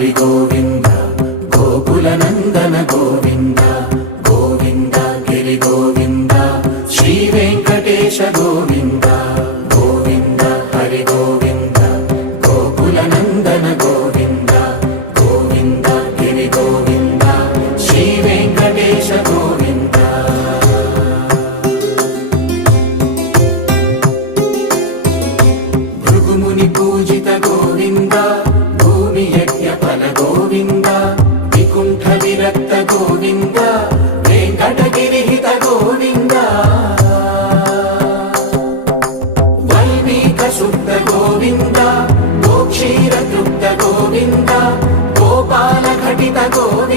హరి గోవింద గోకుల నందన గోవింద గోవింద గిరి గోవింద శ్రీ వెంకటేశ గోవింద గోవింద హరి గోవింద గోకుల నందన గోవింద గోవింద గిరి గోవింద శ్రీ వెంకటేశ గోవింద భృగుముని పూజిత గోవింద భూమి యజ్ఞ ఫల గోవింద వికుంఠ విరక్త గోవింద వెంకటగిరిహిత గోవింద వైదిక శుద్ధ గోవింద గోక్షీర తృప్త గోవింద గోపాల ఘటిత గోవింద